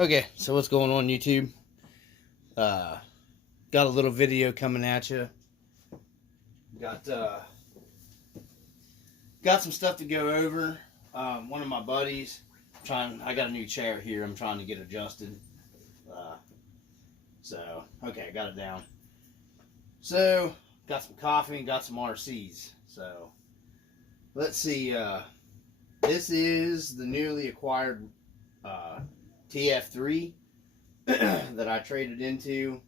Okay, so what's going on YouTube? Got a little video coming at you. Got some stuff to go over. One of my buddies, I got a new chair here. I'm trying to get adjusted. Okay, I got it down. So, got some coffee and got some RCs. So, let's see. This is the newly acquired TF3 that I traded into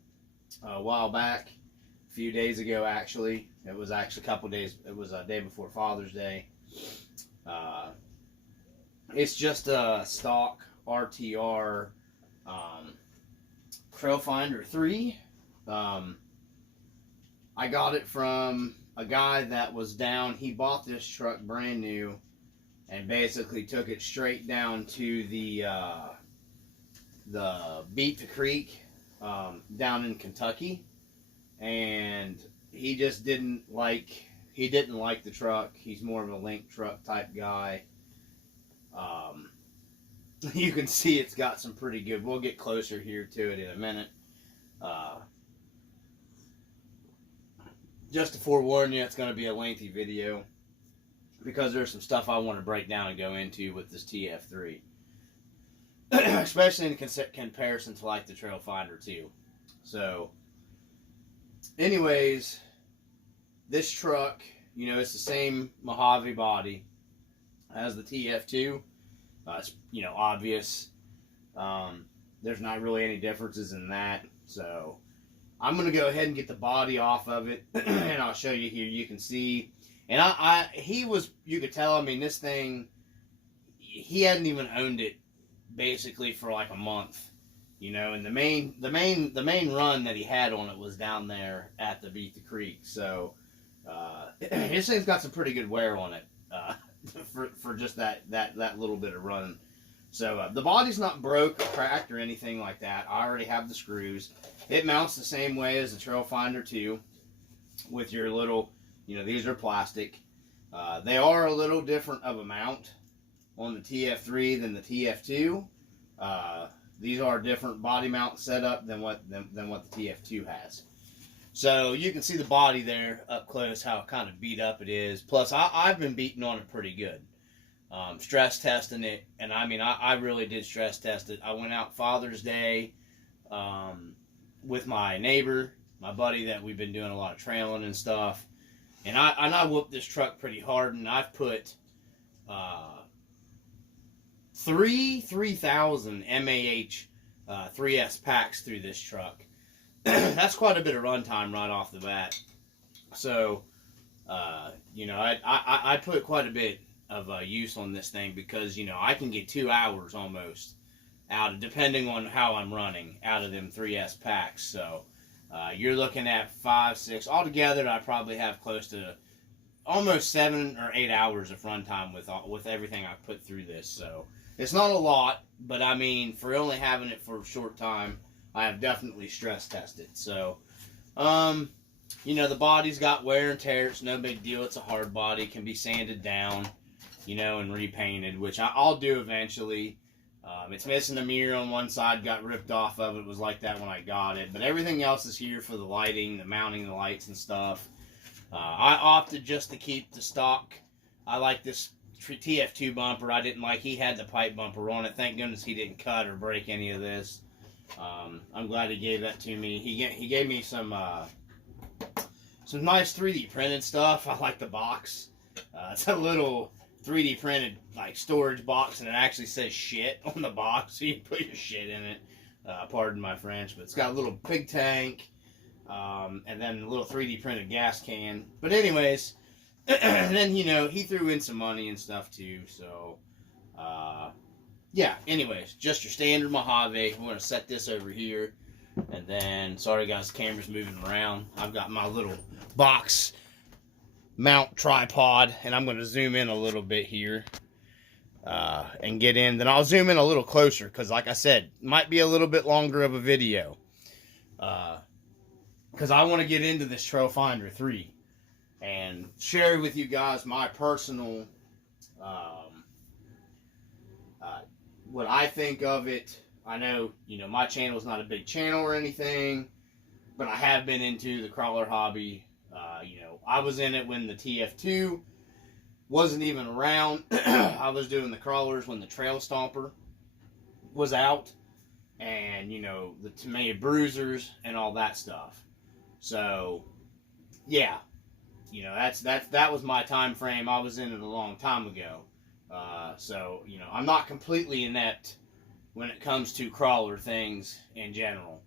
a while back, a few days ago actually. It was actually a couple days, it was a day before Father's Day. It's just a stock RTR Trail Finder 3. I got it from a guy that was down. He bought this truck brand new and basically took it straight down to the Beat the Creek down in Kentucky, and he just didn't like the truck. He's more of a link truck type guy. You can see it's got some pretty good, we'll get closer here to it in a minute. Just to forewarn you, it's going to be a lengthy video because there's some stuff I want to break down and go into with this TF3. Especially in comparison to like the Trail Finder 2. So, anyways, this truck, you know, it's the same Mojave body as the TF2. It's, you know, obvious. There's not really any differences in that. So, I'm going to go ahead and get the body off of it, and I'll show you here. You can see, and you could tell, I mean, this thing, he hadn't even owned it basically for like a month, you know, and the main run that he had on it was down there at the Beat the Creek. So this thing's got some pretty good wear on it for just that little bit of running. So the body's not broke or cracked or anything like that. I already have the screws. It mounts the same way as the Trail Finder 2 with your little, you know, these are plastic. They are a little different of a mount on the TF3 than the TF2. These are a different body mount setup than what the TF2 has. So you can see the body there up close, how kind of beat up it is. Plus, I've been beating on it pretty good. Stress testing it, and I mean, I really did stress test it. I went out Father's Day with my neighbor, my buddy that we've been doing a lot of trailing and stuff, and I whooped this truck pretty hard, and I've put 3000 mAh 3S packs through this truck. That's quite a bit of runtime right off the bat. So, you know, I put quite a bit of use on this thing because, you know, I can get 2 hours almost out of, depending on how I'm running, out of them 3S packs. So, you're looking at 5, 6 altogether. I probably have close to almost 7 or 8 hours of runtime with everything I put through this. So it's not a lot, but I mean, for only having it for a short time, I have definitely stress tested. So, you know, the body's got wear and tear. It's no big deal. It's a hard body. It can be sanded down, you know, and repainted, which I'll do eventually. It's missing a mirror on one side, got ripped off of it. It was like that when I got it. But everything else is here for the lighting, the mounting the lights and stuff. I opted just to keep the stock. I like this TF2 bumper. I didn't like, he had the pipe bumper on it. Thank goodness he didn't cut or break any of this. I'm glad he gave that to me. He gave me some nice 3D printed stuff. I like the box. It's a little 3D printed like storage box, and it actually says shit on the box, so you can put your shit in it. Pardon my French, but it's got a little pig tank, and then a little 3D printed gas can. But anyways, and then, you know, he threw in some money and stuff too. So yeah, anyways, just your standard Mojave. We're gonna set this over here, and then, sorry guys, the camera's moving around. I've got my little box mount tripod, and I'm going to zoom in a little bit here and get in. Then I'll zoom in a little closer because, like I said, might be a little bit longer of a video because I want to get into this Trail Finder 3 and share with you guys my personal what I think of it. I know, you know, my channel is not a big channel or anything, but I have been into the crawler hobby. You know, I was in it when the TF2 wasn't even around. I was doing the crawlers when the Trail Stomper was out, and, you know, the Tamiya Bruisers and all that stuff. So, yeah, you know, that was my time frame. I was in it a long time ago. So, you know, I'm not completely inept when it comes to crawler things in general,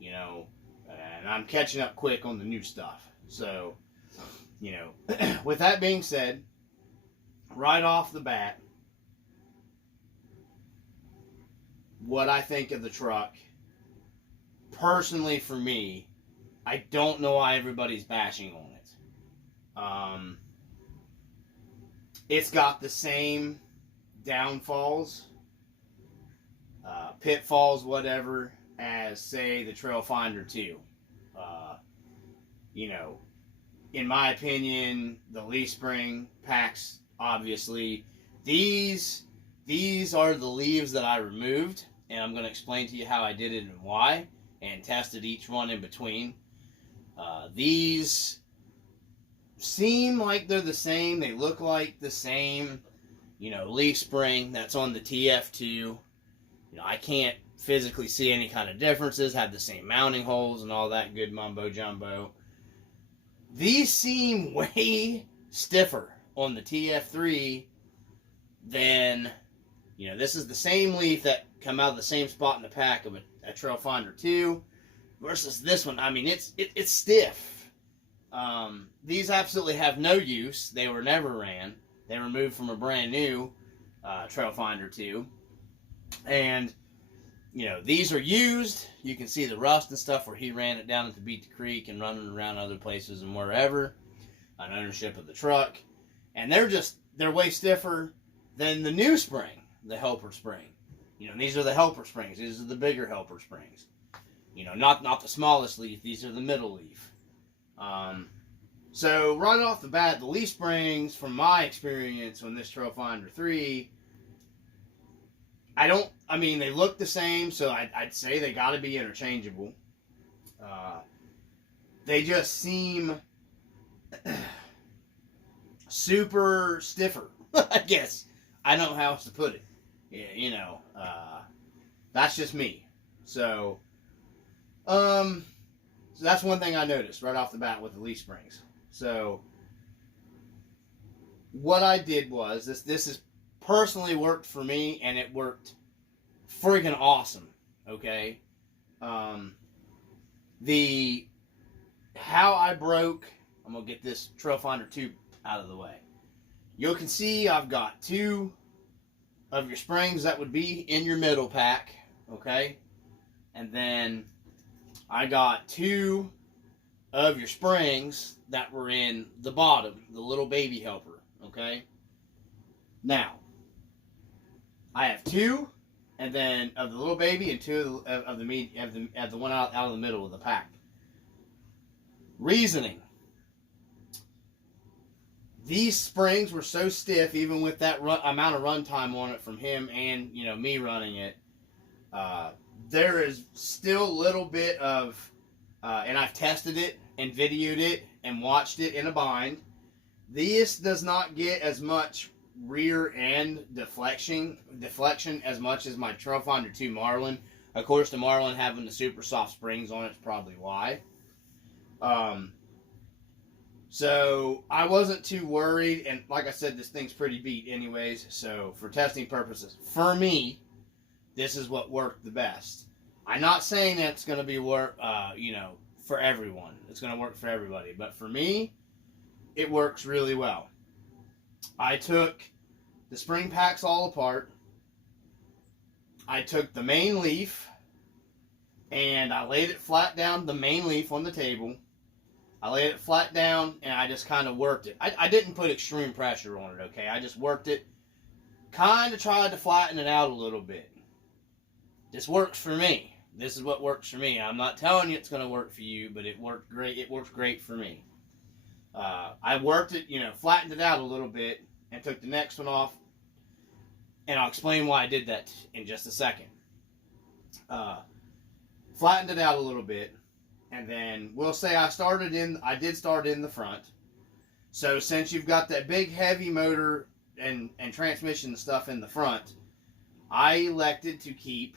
you know, and I'm catching up quick on the new stuff. So, you know, with that being said, right off the bat, what I think of the truck, personally for me, I don't know why everybody's bashing on it. It's got the same downfalls, pitfalls, whatever, as, say, the Trailfinder 2. You know, in my opinion, the leaf spring packs, obviously, these are the leaves that I removed, and I'm going to explain to you how I did it and why, and tested each one in between. These seem like they're the same. They look like the same, you know, leaf spring that's on the TF2. You know, I can't physically see any kind of differences. Have the same mounting holes and all that good mumbo jumbo. These seem way stiffer on the TF3 than, you know, this is the same leaf that come out of the same spot in the pack of a Trailfinder 2 versus this one. I mean, it's stiff. These absolutely have no use. They were never ran. They were moved from a brand new Trailfinder 2. And, you know, these are used. You can see the rust and stuff where he ran it down into Beat the Creek and running around other places and wherever on ownership of the truck. And they're way stiffer than the new spring, the helper spring. You know, these are the helper springs. These are the bigger helper springs. You know, not the smallest leaf. These are the middle leaf. So right off the bat, the leaf springs, from my experience on this Trailfinder 3, I mean, they look the same, so I'd say they got to be interchangeable. They just seem super stiffer, I guess. I don't know how else to put it. Yeah, you know, that's just me. So that's one thing I noticed right off the bat with the leaf springs. So what I did was, this is personally worked for me, and it worked friggin' awesome. Okay, how I broke. I'm gonna get this Trailfinder 2 out of the way. You can see I've got 2 of your springs that would be in your middle pack. Okay, and then I got 2 of your springs that were in the bottom, the little baby helper. Okay, now I have 2, and then of the little baby, and 2 of the one out of the middle of the pack. Reasoning: these springs were so stiff, even with that amount of runtime on it from him and, you know, me running it. There is still a little bit of, and I've tested it and videoed it and watched it in a bind. This does not get as much rear end deflection as much as my Trailfinder 2 Marlin. Of course, the Marlin having the super soft springs on it is probably why. So I wasn't too worried, and like I said, this thing's pretty beat anyways, so for testing purposes, for me, this is what worked the best. I'm not saying that it's going to be you know, for everyone. It's going to work for everybody, but for me, it works really well. I took the spring packs all apart. I took the main leaf, and I laid it flat down, the main leaf on the table. I laid it flat down, and I just kind of worked it. I didn't put extreme pressure on it, okay? I just worked it, kind of tried to flatten it out a little bit. This works for me. This is what works for me. I'm not telling you it's going to work for you, but it worked great. It works great for me. I worked it, you know, flattened it out a little bit, and took the next one off, and I'll explain why I did that in just a second. Flattened it out a little bit, and then we'll say I did start in the front. So since you've got that big heavy motor and transmission and stuff in the front, I elected to keep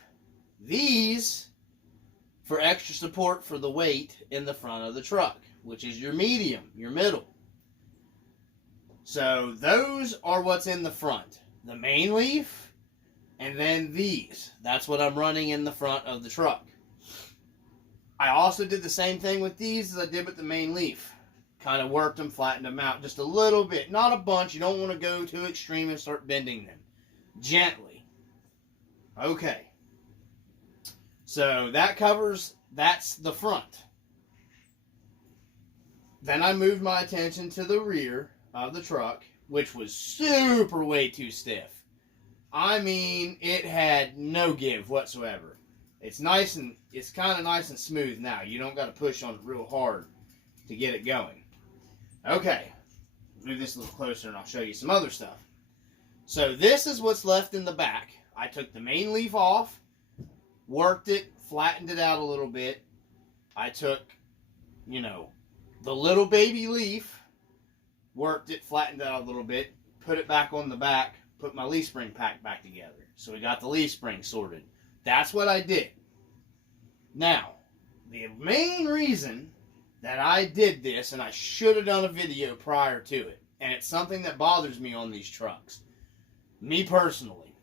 these for extra support for the weight in the front of the truck, which is your medium, your middle. So those are what's in the front. The main leaf, and then these. That's what I'm running in the front of the truck. I also did the same thing with these as I did with the main leaf. Kind of worked them, flattened them out just a little bit. Not a bunch. You don't want to go too extreme and start bending them. Gently. Okay. So that's the front. Then I moved my attention to the rear of the truck, which was super way too stiff. I mean, it had no give whatsoever. It's kind of nice and smooth now. You don't got to push on it real hard to get it going. Okay, move this a little closer and I'll show you some other stuff. So this is what's left in the back. I took the main leaf off, worked it, flattened it out a little bit. I took, the little baby leaf, worked it, flattened it out a little bit, put it back on the back, put my leaf spring pack back together. So we got the leaf spring sorted. That's what I did. Now, the main reason that I did this, and I should have done a video prior to it, and it's something that bothers me on these trucks, me personally,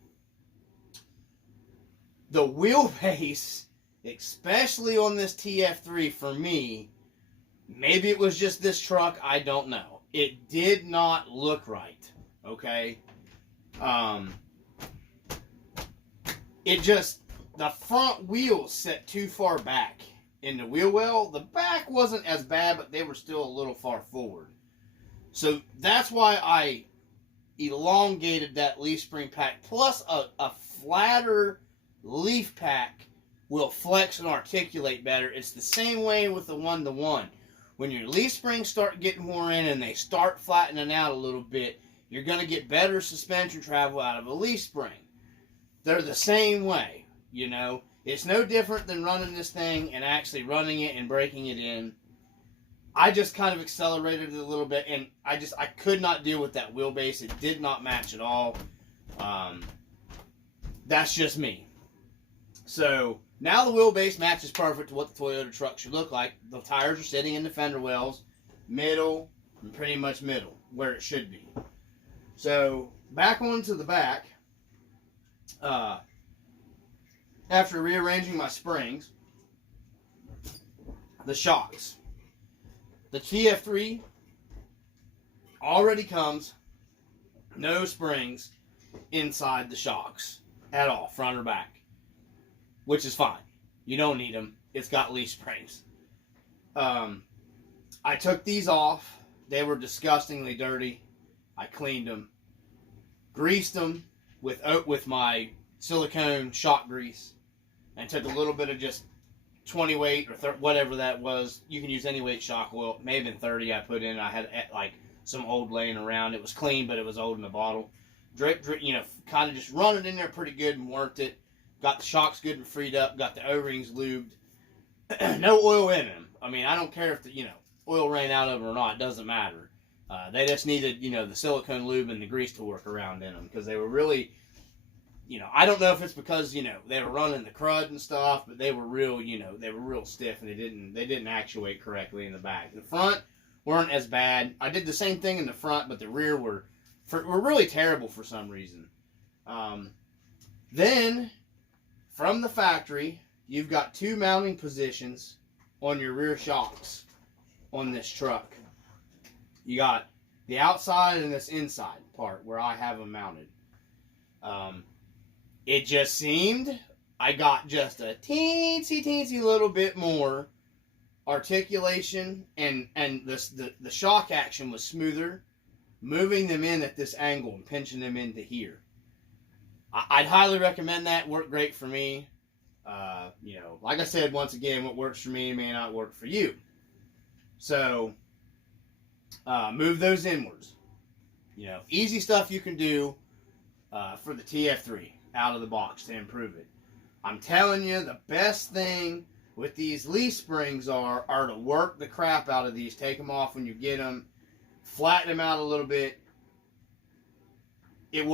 the wheelbase, especially on this TF3 for me, maybe it was just this truck, I don't know. It did not look right, okay? The front wheels set too far back in the wheel well. The back wasn't as bad, but they were still a little far forward. So that's why I elongated that leaf spring pack. Plus a flatter leaf pack will flex and articulate better. It's the same way with the 1-to-1. When your leaf springs start getting worn in and they start flattening out a little bit, you're going to get better suspension travel out of a leaf spring. They're the same way. It's no different than running this thing and actually running it and breaking it in. I just kind of accelerated it a little bit, and I could not deal with that wheelbase. It did not match at all. That's just me. So now the wheelbase matches perfect to what the Toyota truck should look like. The tires are sitting in the fender wells, middle, and pretty much middle, where it should be. So back onto the back. After rearranging my springs, the shocks. The TF3 already comes no springs inside the shocks at all, front or back, which is fine. You don't need them. It's got leaf springs. I took these off. They were disgustingly dirty. I cleaned them, greased them with my silicone shock grease, and took a little bit of just 20 weight or whatever that was. You can use any weight shock oil. It may have been 30 I put in. I had like some old laying around. It was clean, but it was old in the bottle. Drip, kind of just run it in there pretty good and worked it. Got the shocks good and freed up. Got the O-rings lubed. No oil in them. I mean, I don't care if the oil ran out of them or not. It doesn't matter. They just needed the silicone lube and the grease to work around in them because they were really. I don't know if it's because, they were running the crud and stuff, but they were real, they were real stiff and they didn't actuate correctly in the back. The front weren't as bad. I did the same thing in the front, but the rear were really terrible for some reason. Then, from the factory, you've got two mounting positions on your rear shocks on this truck. You got the outside and this inside part where I have them mounted. It just seemed I got just a teensy little bit more articulation and the shock action was smoother, moving them in at this angle and pinching them into here. I'd highly recommend that. Worked great for me. Like I said, once again, what works for me may not work for you. So, move those inwards. Easy stuff you can do for the TF3 out of the box to improve it. I'm telling you, the best thing with these leaf springs are to work the crap out of these. Take them off when you get them. Flatten them out a little bit. It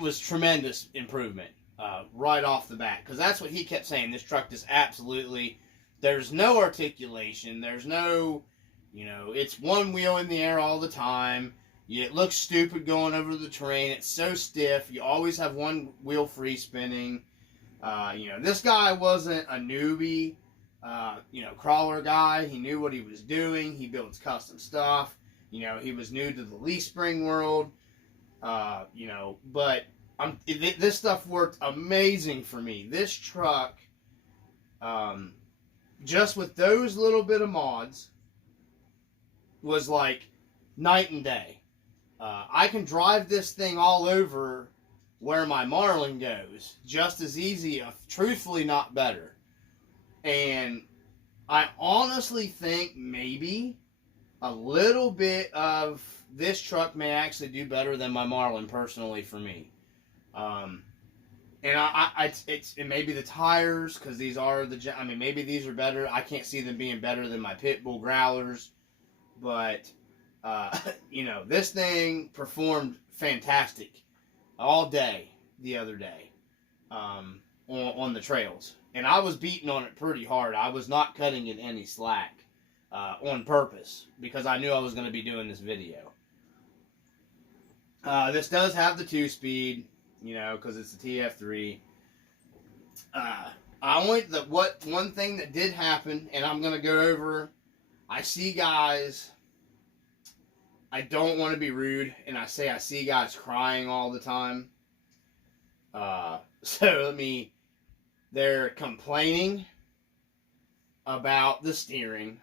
was tremendous improvement right off the bat. Because that's what he kept saying. This truck is absolutely... There's no articulation. There's no... it's one wheel in the air all the time. It looks stupid going over the terrain. It's so stiff. You always have one wheel free spinning. This guy wasn't a newbie, crawler guy. He knew what he was doing. He builds custom stuff. He was new to the leaf spring world. But this stuff worked amazing for me. This truck, just with those little bit of mods, was like night and day. I can drive this thing all over where my Marlin goes just as easy, truthfully not better. And I honestly think maybe a little bit of this truck may actually do better than my Marlin personally for me. And it may be the tires, because these are maybe these are better. I can't see them being better than my Pitbull Growlers, but this thing performed fantastic all day the other day on the trails. And I was beating on it pretty hard. I was not cutting it any slack on purpose, because I knew I was going to be doing this video. This does have the 2-speed, because it's a TF3. One thing that did happen, and I'm going to go over, I see guys... I don't want to be rude, and I see guys crying all the time. They're complaining about the steering,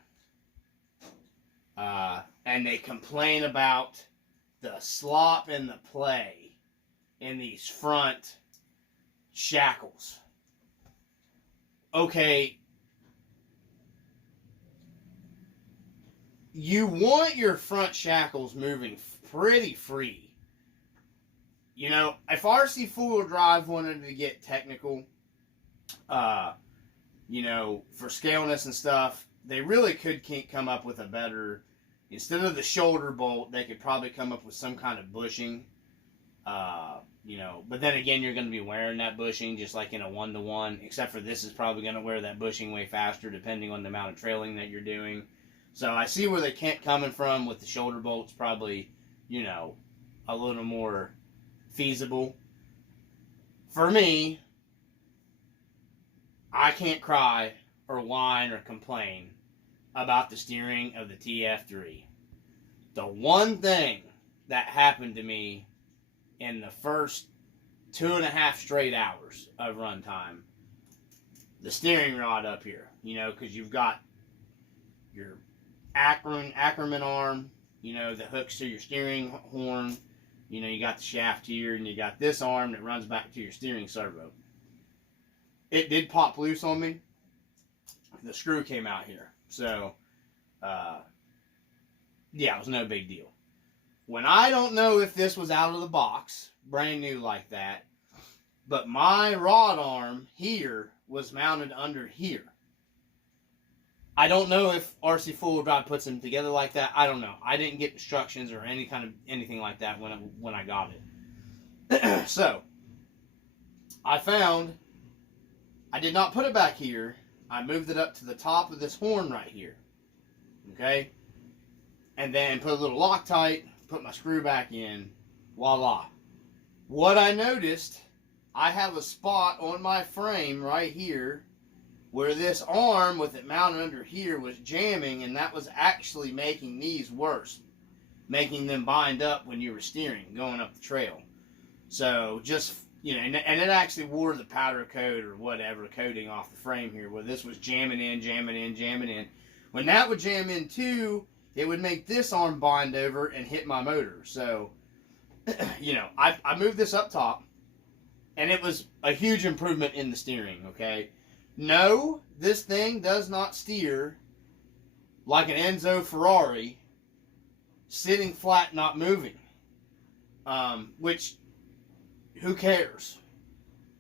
and they complain about the slop and the play in these front shackles. Okay, you want your front shackles moving pretty free. If RC4WD Drive wanted to get technical, for scaleness and stuff, they really could come up with a better, instead of the shoulder bolt, they could probably come up with some kind of bushing. But then again, you're going to be wearing that bushing just like in a 1-to-1, except for this is probably going to wear that bushing way faster depending on the amount of trailing that you're doing. So I see where they can't coming from with the shoulder bolts, probably, a little more feasible. For me, I can't cry or whine or complain about the steering of the TF3. The one thing that happened to me in the first 2.5 straight hours of runtime, the steering rod up here, because you've got your Ackerman arm, that hooks to your steering horn. You got the shaft here, and you got this arm that runs back to your steering servo. It did pop loose on me. The screw came out here. So, it was no big deal. When I don't know if this was out of the box, brand new like that, but my rod arm here was mounted under here. I don't know if RC4WD Drive puts them together like that. I don't know. I didn't get instructions or anything like that when I got it. So, I found I did not put it back here. I moved it up to the top of this horn right here. Okay? And then put a little Loctite, put my screw back in. Voila. What I noticed, I have a spot on my frame right here where this arm with it mounted under here was jamming, and that was actually making these worse, making them bind up when you were steering, going up the trail. So just, and it actually wore the powder coat or whatever coating off the frame here, where this was jamming in. When that would jam in too, it would make this arm bind over and hit my motor. So, I moved this up top, and it was a huge improvement in the steering, okay? No, this thing does not steer like an Enzo Ferrari, sitting flat, not moving. Which, who cares?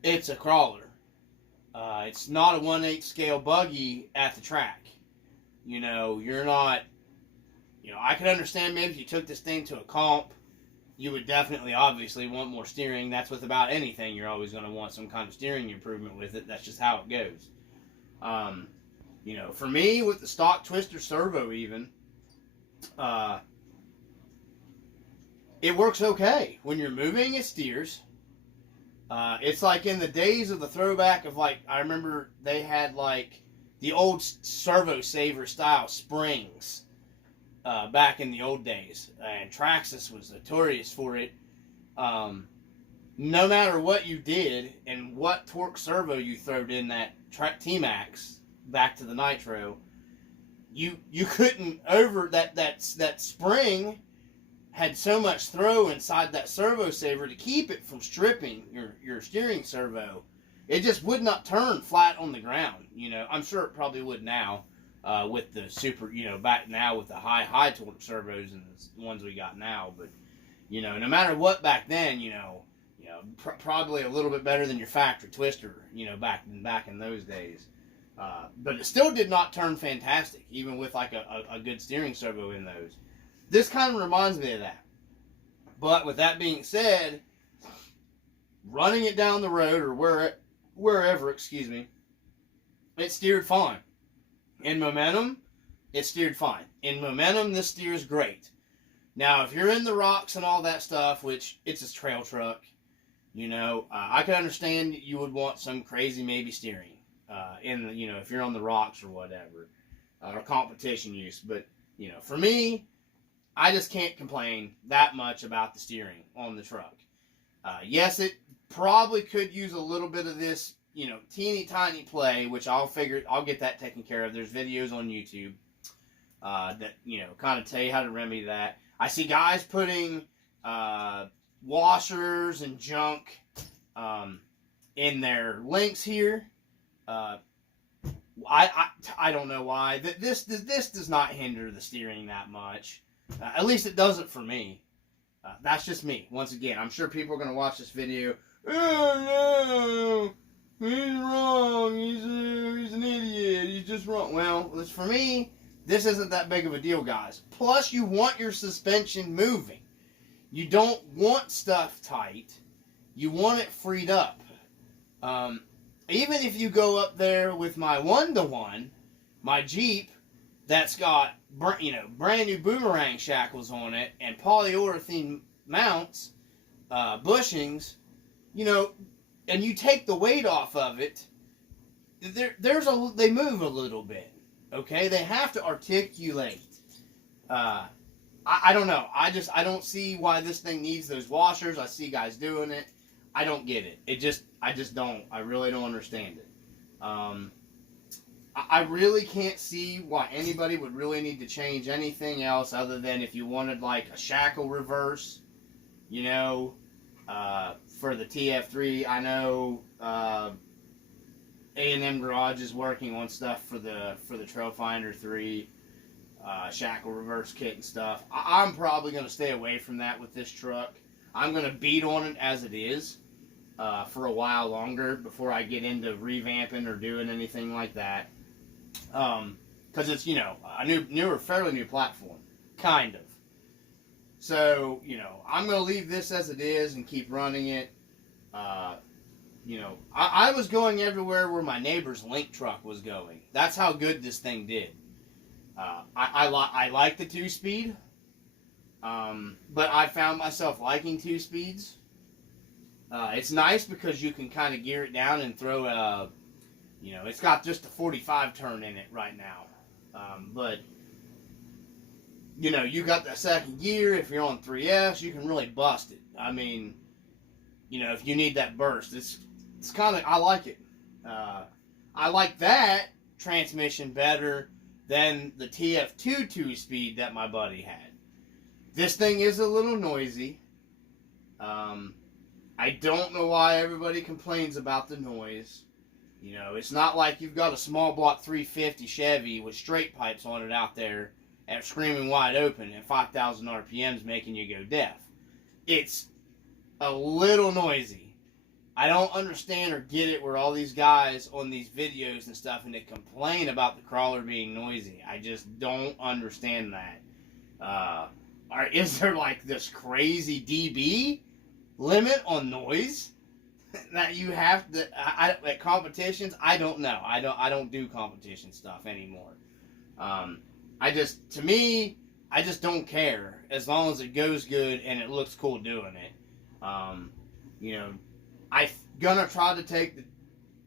It's a crawler. It's not a 1/8 scale buggy at the track. You know, you're not, you know, I could understand maybe if you took this thing to a comp, you would definitely, obviously, want more steering. That's with about anything. You're always going to want some kind of steering improvement with it. That's just how it goes. You know, for me, with the stock twister servo even, it works okay. When you're moving, it steers. It's like in the days of the throwback of, like, I remember they had, like, the old servo saver style springs back in the old days. And Traxxas was notorious for it. No matter what you did and what torque servo you throwed in that T-Max back to the Nitro, you couldn't over that spring had so much throw inside that servo saver to keep it from stripping your steering servo. It just would not turn flat on the ground. You know, I'm sure it probably would now with the super, you know, back now with the high torque servos and the ones we got now. But, you know, no matter what back then, you know, probably a little bit better than your factory twister, you know, back in those days. But it still did not turn fantastic, even with like a good steering servo in those. This kind of reminds me of that. But with that being said, running it down the road or wherever, excuse me, it steered fine. In momentum, it steered fine. In momentum, this steers great. Now, if you're in the rocks and all that stuff, which it's a trail truck, you know, I can understand you would want some crazy maybe steering. In the, you know, if you're on the rocks or whatever, or competition use. But, you know, for me, I just can't complain that much about the steering on the truck. Yes, it probably could use a little bit of this, you know, teeny tiny play, which I'll get that taken care of. There's videos on YouTube that, you know, kind of tell you how to remedy that. I see guys putting washers and junk in their links here. I don't know why. This does not hinder the steering that much. At least it doesn't for me. That's just me. Once again, I'm sure people are going to watch this video. Oh no, he's wrong. He's an idiot. He's just wrong. Well, for me, this isn't that big of a deal, guys. Plus, you want your suspension moving. You don't want stuff tight. You want it freed up. Even if you go up there with my 1-to-1, my Jeep, that's got, you know, brand new boomerang shackles on it and polyurethane mounts, bushings, you know, and you take the weight off of it, they move a little bit, okay? They have to articulate. I don't know. I don't see why this thing needs those washers. I see guys doing it. I don't get it. I just don't. I really don't understand it. I really can't see why anybody would really need to change anything else other than if you wanted like a shackle reverse, you know, for the TF3. I know A&M Garage is working on stuff for the Trailfinder 3 shackle reverse kit and stuff. I'm probably going to stay away from that with this truck. I'm going to beat on it as it is for a while longer before I get into revamping or doing anything like that. Because it's, you know, a fairly new platform, kind of. So, you know, I'm going to leave this as it is and keep running it. You know, I was going everywhere where my neighbor's Link truck was going. That's how good this thing did. I like the 2-speed, but I found myself liking 2-speeds. It's nice because you can kind of gear it down and throw a, you know, it's got just a 45 turn in it right now. But, you know, you got that second gear. If you're on 3S, you can really bust it. I mean, you know, if you need that burst, it's kind of, I like it. I like that transmission better than the TF2 2-speed that my buddy had. This thing is a little noisy. I don't know why everybody complains about the noise. You know, it's not like you've got a small block 350 Chevy with straight pipes on it out there at screaming wide open at 5,000 RPMs making you go deaf. It's a little noisy. I don't understand or get it where all these guys on these videos and stuff and they complain about the crawler being noisy. I just don't understand that. Is there like this crazy dB limit on noise that you have to at competitions? I don't know. I don't do competition stuff anymore. I just don't care as long as it goes good and it looks cool doing it. You know, I'm gonna try to take the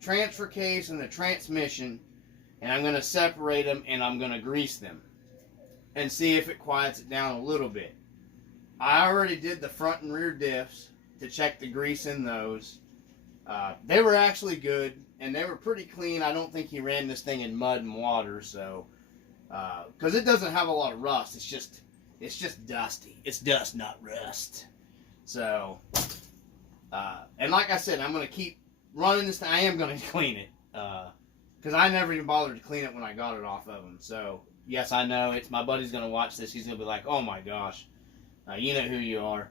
transfer case and the transmission, and I'm gonna separate them and I'm gonna grease them and see if it quiets it down a little bit. I already did the front and rear diffs to check the grease in those. They were actually good and they were pretty clean. I don't think he ran this thing in mud and water, so because it doesn't have a lot of rust. It's just dusty. It's dust, not rust. So, and like I said, I'm gonna keep running this thing. I am gonna clean it because I never even bothered to clean it when I got it off of him. So yes, I know it's my buddy's gonna watch this. He's gonna be like, "Oh my gosh, you know who you are."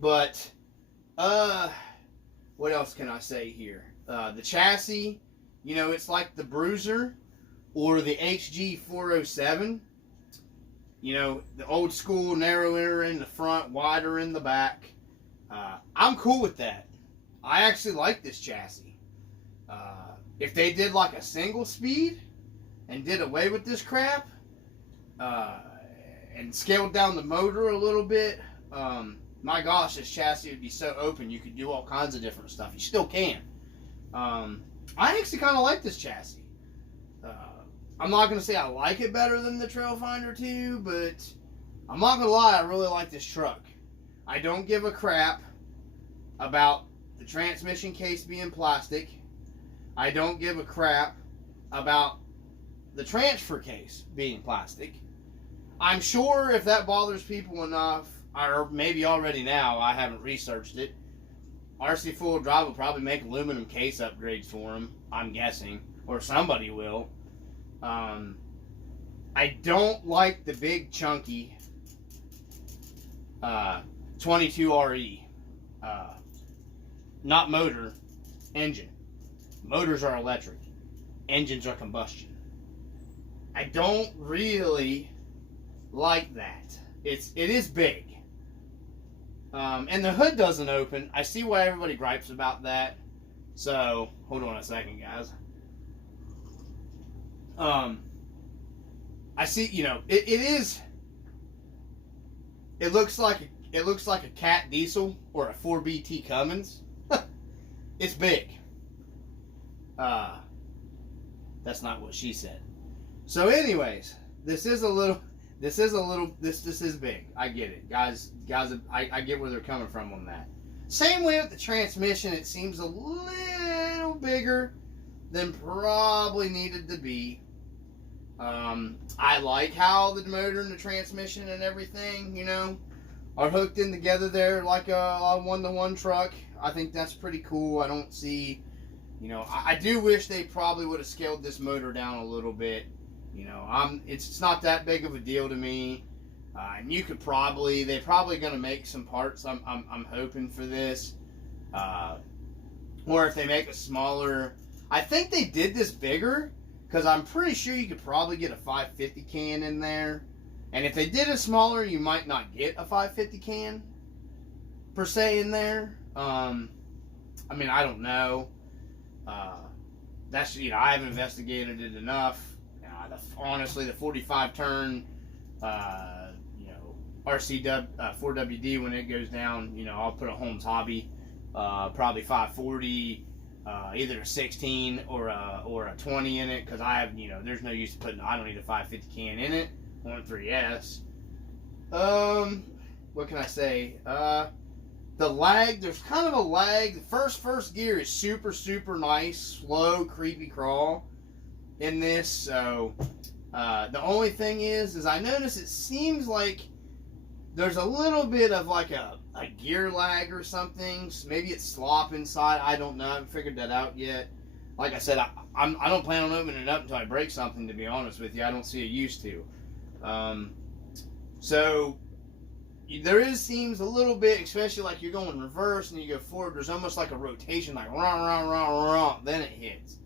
But what else can I say here? The chassis, you know, it's like the Bruiser or the HG407. You know, the old school, narrower in the front, wider in the back. I'm cool with that. I actually like this chassis. If they did like a single speed and did away with this crap and scaled down the motor a little bit, my gosh, this chassis would be so open. You could do all kinds of different stuff. You still can. I actually kind of like this chassis. I'm not going to say I like it better than the Trailfinder 2, but I'm not going to lie, I really like this truck. I don't give a crap about the transmission case being plastic. I don't give a crap about the transfer case being plastic. I'm sure if that bothers people enough, or maybe already now, I haven't researched it, RC4WD will probably make aluminum case upgrades for them, I'm guessing, or somebody will. I don't like the big chunky 22RE. Not motor, engine. Motors are electric. Engines are combustion. I don't really like that. It is big. And the hood doesn't open. I see why everybody gripes about that. So, hold on a second, guys. I see, you know, it looks like a Cat Diesel or a 4BT Cummins. It's big. That's not what she said. So anyways, this is big. I get it. Guys, I get where they're coming from on that. Same way with the transmission, it seems a little bigger than probably needed to be. I like how the motor and the transmission and everything, you know, are hooked in together there like a one-to-one truck. I think that's pretty cool. I don't see, you know, I do wish they probably would have scaled this motor down a little bit. You know, it's not that big of a deal to me. And you could they're probably going to make some parts. I'm hoping for this. Or if they make a smaller, I think they did this bigger. Because I'm pretty sure you could probably get a 550 can in there. And if they did it smaller, you might not get a 550 can, per se, in there. I mean, I don't know. That's, you know, I haven't investigated it enough. Honestly, the 45 turn, you know, RC4WD, when it goes down, you know, I'll put a Holmes Hobby, probably 540. Either a 16 or a 20 in it, because I have, you know, there's no use putting, I don't need a 550 can in it on 3S. What can I say? The lag, there's kind of a lag. The first gear is super nice, slow, creepy crawl in this. So the only thing is I notice it seems like there's a little bit of like a gear lag or something. Maybe it's slop inside. I don't know. I haven't figured that out yet. Like I said, I don't plan on opening it up until I break something, to be honest with you. I don't see a use to. So there seems a little bit, especially like you're going reverse and you go forward, there's almost like a rotation, like rah, then it hits.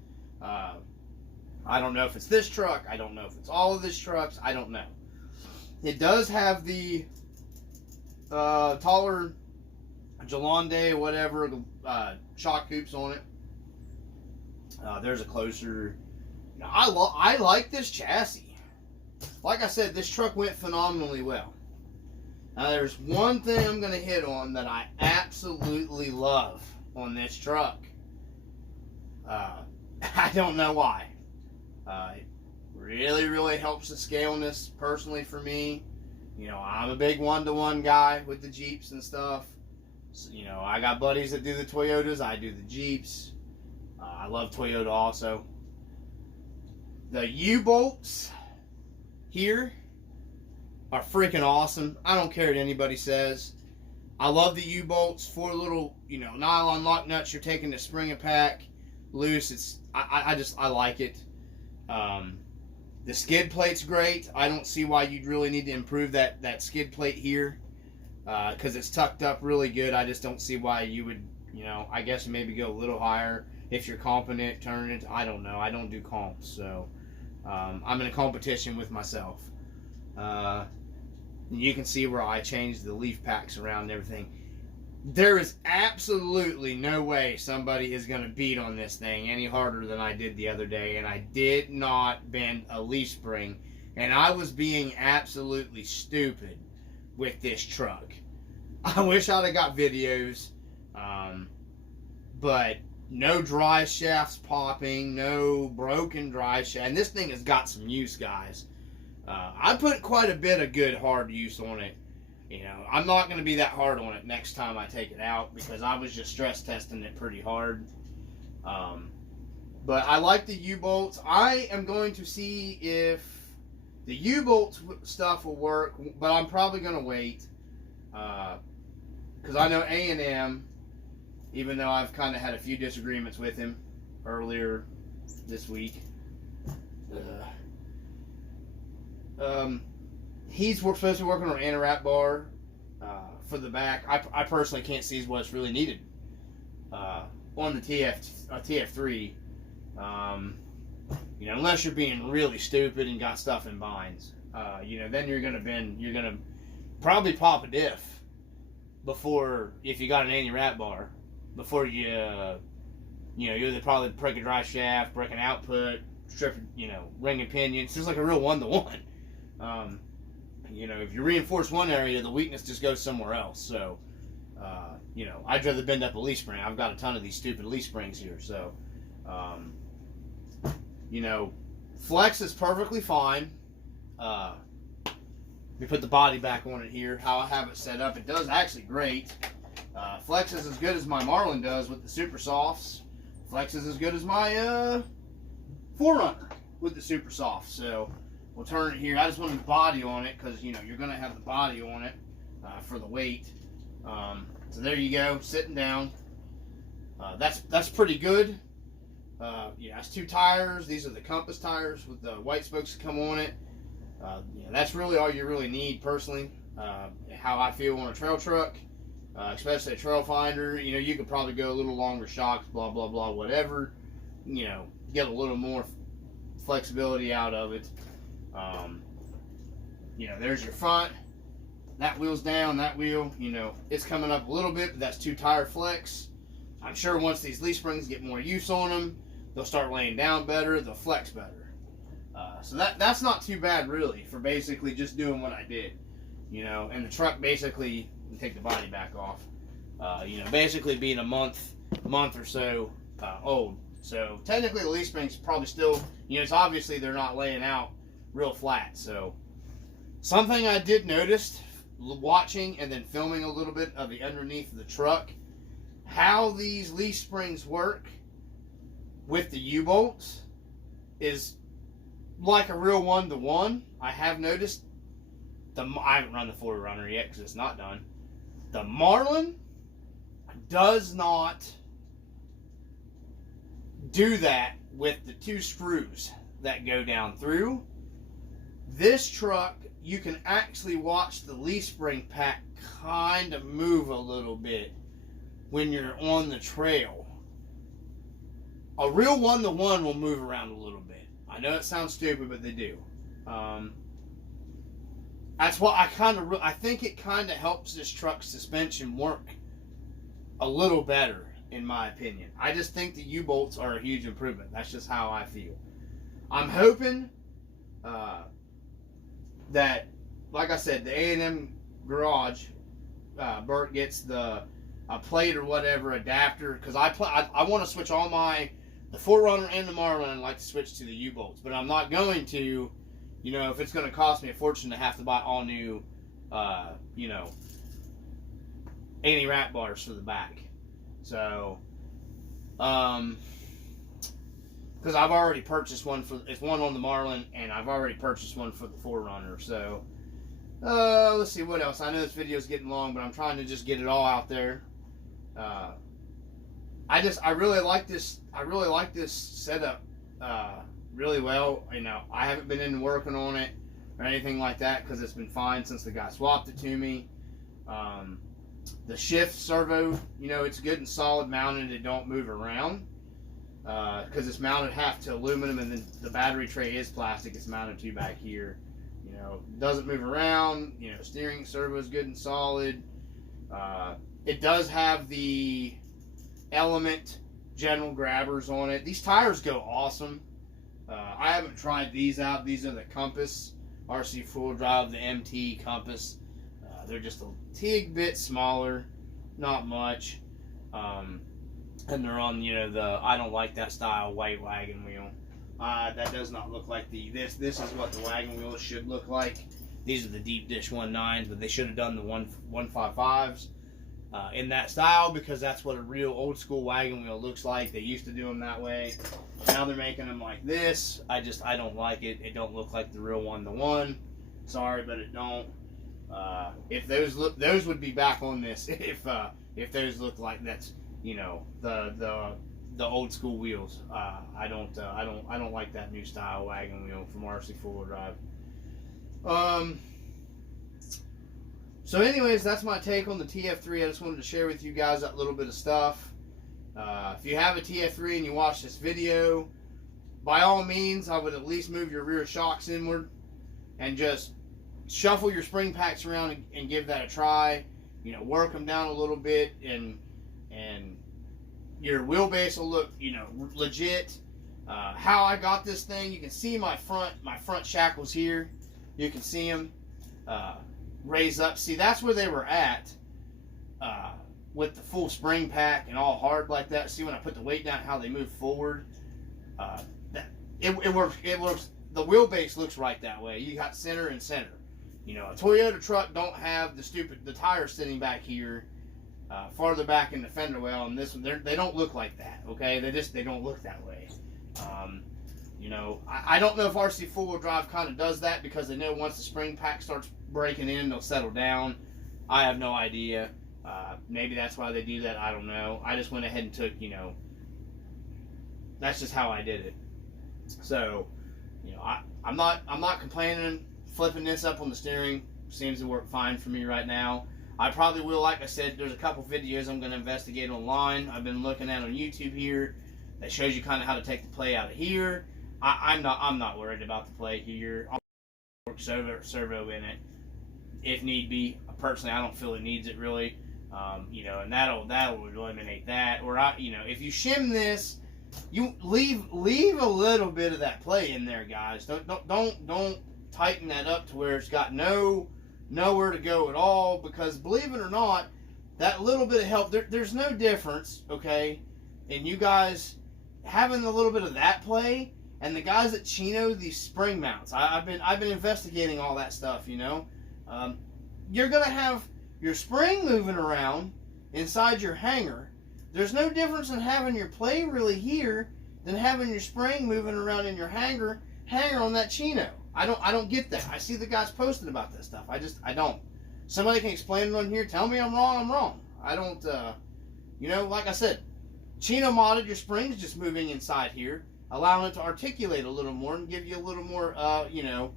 I don't know if it's this truck. I don't know if it's all of this trucks. I don't know. It does have the taller Jalonde, whatever, the shock hoops on it. There's a closer. I like this chassis. Like I said, this truck went phenomenally well. Now, there's one thing I'm going to hit on that I absolutely love on this truck. I don't know why. It really, really helps the scaleness personally for me. You know, I'm a big one-to-one guy with the Jeeps and stuff. So, you know, I got buddies that do the Toyotas. I do the Jeeps. I love Toyota also. The U-bolts here are freaking awesome. I don't care what anybody says. I love the U-bolts. 4 little, you know, nylon lock nuts. You're taking the spring and pack loose. I like it. The skid plate's great. I don't see why you'd really need to improve that skid plate here, because it's tucked up really good. I just don't see why you would, you know, I guess maybe go a little higher if you're comping it, turning it. I don't know. I don't do comps, so I'm in a competition with myself. You can see where I changed the leaf packs around and everything. There is absolutely no way somebody is going to beat on this thing any harder than I did the other day, and I did not bend a leaf spring, and I was being absolutely stupid with this truck. I wish I'd have got videos, but no dry shafts popping, no broken dry shaft, and this thing has got some use, guys. I put quite a bit of good hard use on it. You know, I'm not going to be that hard on it next time I take it out, because I was just stress testing it pretty hard. But I like the U-bolts. I am going to see if the U-bolt stuff will work, but I'm probably going to wait. Because I know A&M, even though I've kind of had a few disagreements with him earlier this week, he's supposed to be working on an anti-wrap bar for the back. I personally can't see what's really needed on the TF3. You know, unless you're being really stupid and got stuff in binds. You know, then you're gonna probably pop a diff before, if you got an anti-wrap bar, before you know, you either probably break a dry shaft, break an output, strip, you know, ring and pinion. It's just like a real one-to-one. You know, if you reinforce one area, the weakness just goes somewhere else. So, you know, I'd rather bend up a leaf spring. I've got a ton of these stupid leaf springs here. So, you know, flex is perfectly fine. Let me put the body back on it here. How I have it set up, it does actually great. Flex is as good as my Marlin does with the Super Softs. Flex is as good as my 4Runner with the Super Soft. So, we'll turn it here. I just wanted the body on it because, you know, you're going to have the body on it for the weight. So there you go, sitting down. That's pretty good. Yeah, it's 2 tires. These are the Compass tires with the white spokes that come on it. Yeah, that's really all you really need, personally. How I feel on a trail truck, especially a trail finder. You know, you could probably go a little longer shocks, blah, blah, blah, whatever. You know, get a little more flexibility out of it. You know, there's your front. That wheel's down. That wheel, you know, it's coming up a little bit, but that's 2 tire flex. I'm sure once these leaf springs get more use on them, they'll start laying down better. They'll flex better. So that's not too bad, really, for basically just doing what I did. You know, and the truck basically, take the body back off. You know, basically being a month or so old. So technically the leaf springs probably still, you know, it's obviously they're not laying out real flat. So something I did notice watching and then filming a little bit of the underneath of the truck, how these leaf springs work with the U-bolts is like a real one-to-one. I have noticed, I haven't run the 4Runner yet because it's not done. The Marlin does not do that with the 2 screws that go down through. This truck, you can actually watch the leaf spring pack kind of move a little bit when you're on the trail. A real one-to-one will move around a little bit. I know it sounds stupid, but they do. That's why I think it kind of helps this truck's suspension work a little better, in my opinion. I just think the U-bolts are a huge improvement. That's just how I feel. I'm hoping that, like I said, the A&M garage, Bert gets the plate or whatever adapter, because I want to switch all the 4Runner and the Marlin. I'd like to switch to the U-bolts, but I'm not going to, you know, if it's going to cost me a fortune to have to buy all new, you know, anti-wrap bars for the back. So, because I've already purchased one it's one on the Marlin, and I've already purchased one for the 4Runner. So, let's see what else. I know this video is getting long, but I'm trying to just get it all out there. I really like this. I really like this setup really well. You know, I haven't been into working on it or anything like that because it's been fine since the guy swapped it to me. The shift servo, you know, it's good and solid mounted. It don't move around because it's mounted half to aluminum, and then the battery tray is plastic. It's mounted to back here. You know, doesn't move around. You know, steering servo is good and solid. It does have the Element general grabbers on it. These tires go awesome. I haven't tried these out. These are the Compass RC4WD the MT Compass. They're just a tig bit smaller, not much, and they're on, you know, the I don't like that style white wagon wheel. That does not look like this is what the wagon wheels should look like. These are the deep dish 19s, but they should have done the 155s in that style, because that's what a real old school wagon wheel looks like. They used to do them that way. Now they're making them like this. I don't like it. It don't look like the real one-to-one. Sorry, but it don't. If those would be back on this if those look like that's, you know, the old school wheels. I don't like that new style wagon wheel from RC4WD. So anyways, that's my take on the TF3. I just wanted to share with you guys that little bit of stuff. If you have a TF3 and you watch this video, by all means, I would at least move your rear shocks inward and just shuffle your spring packs around and give that a try. You know, work them down a little bit, and your wheelbase will look, you know, legit. How I got this thing, you can see my front shackles here. You can see them raise up. See, that's where they were at with the full spring pack and all hard like that. See, when I put the weight down, how they move forward. It works. It works. The wheelbase looks right that way. You got center and center. You know, a Toyota truck don't have the tires sitting back here, farther back in the fender well, and this one, they don't look like that. Okay, they don't look that way. You know, I don't know if RC4WD kind of does that because they know once the spring pack starts breaking in, they'll settle down. I have no idea. Maybe that's why they do that. I don't know. I just went ahead and took, you know, that's just how I did it. So, you know, I'm not complaining. Flipping this up on the steering seems to work fine for me right now. I probably will, like I said, there's a couple videos I'm going to investigate online. I've been looking at on YouTube here that shows you kind of how to take the play out of here. I'm not worried about the play here. I'll work servo in it if need be. Personally, I don't feel it needs it really. You know, and that'll eliminate that. Or you know, if you shim this, you leave a little bit of that play in there, guys. Don't tighten that up to where it's got nowhere to go at all, because believe it or not, that little bit of help, there's no difference, okay, in you guys having a little bit of that play and the guys that chino these spring mounts. I've been investigating all that stuff, you know. You're gonna have your spring moving around inside your hanger. There's no difference in having your play really here than having your spring moving around in your hanger on that chino. I don't get that. I see the guys posting about this stuff. I don't. Somebody can explain it on here. Tell me I'm wrong. I don't, you know, like I said, chino modded, your spring's just moving inside here, allowing it to articulate a little more and give you a little more, you know,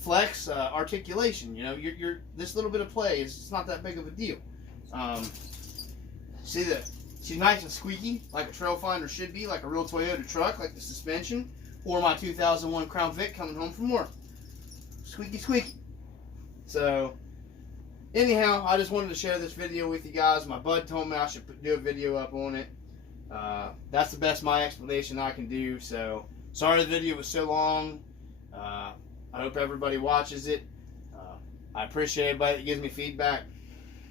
flex, articulation. You know, you're this little bit of play is it's not that big of a deal. See that she's nice and squeaky, like a trail finder should be, like a real Toyota truck, like the suspension, or my 2001 Crown Vic coming home from work. Squeaky, squeaky. So, anyhow, I just wanted to share this video with you guys. My bud told me I should do a video up on it. That's the best my explanation I can do. So, sorry the video was so long. I hope everybody watches it. I appreciate everybody that gives me feedback.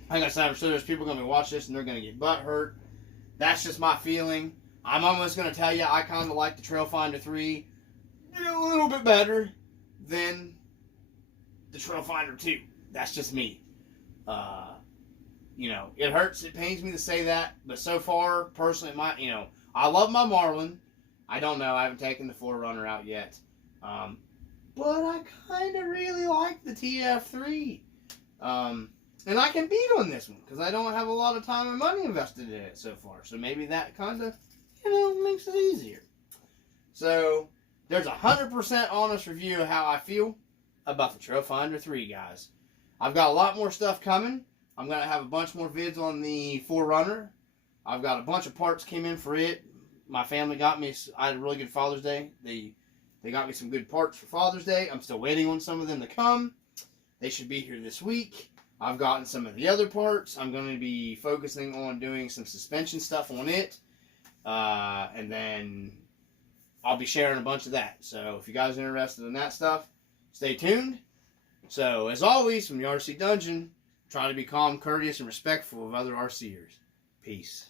Like I said, I'm sure there's people going to watch this and they're going to get butt hurt. That's just my feeling. I'm almost going to tell you I kind of like the Trailfinder 3 a little bit better than the Trailfinder 2. That's just me. You know, it hurts, it pains me to say that, but so far, personally, I love my Marlin. I don't know, I haven't taken the 4Runner out yet. But I kind of really like the TF3. And I can beat on this one, because I don't have a lot of time and money invested in it so far. So maybe that kind of, makes it easier. So, there's a 100% honest review of how I feel about the Trailfinder 3, guys. I've got a lot more stuff coming. I'm going to have a bunch more vids on the 4Runner. I've got a bunch of parts came in for it. My family got me, I had a really good Father's Day. They got me some good parts for Father's Day. I'm still waiting on some of them to come. They should be here this week. I've gotten some of the other parts. I'm going to be focusing on doing some suspension stuff on it. And then I'll be sharing a bunch of that. So if you guys are interested in that stuff, stay tuned. So as always, from the RC Dungeon, try to be calm, courteous, and respectful of other RCers. Peace.